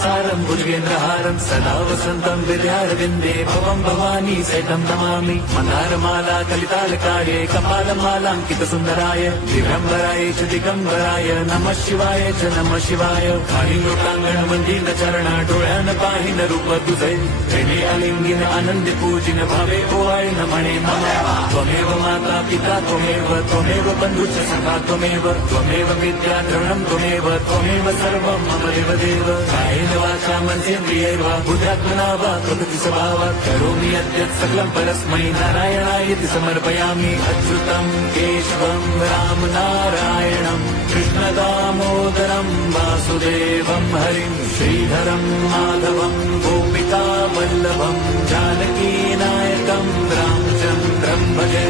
सारं भुजगेन्द्रहारं सदा वसन्तं विद्यारविन्दे भवं भवानी सहितं नमामि मन्दारमाला कलितालकाये कपालमालाङ्कितसुन्दराय दिगम्बराय च दिगम्बराय नमः शिवाय च नमः शिवाय लोकांगण चरण डोळ्यान पाहिन रूप तुझे प्रेमे अलिंगिन आनंदी पूजिन भावे ओवाळीन म्हणे नमः त्वमेव माता पिता त्वमेव बंधुश्च सखा त्वमेव विद्या द्रवणं त्वमेव सर्वं मम देवदेव कायेन वाचा मनसेन्द्रियैर्वा बुद्ध्यात्मना वा प्रकृति स्वभावात् करोमि यद्यत् सकलं परस्मै नारायणायति समर्पयामि अच्युतं केशवं राम नारायणं कृष्णदामोदरं वासुदेवं हरिं श्रीधरं माधवं गोपिका वल्लभं जानकी नायकं रामचन्द्रं भजे।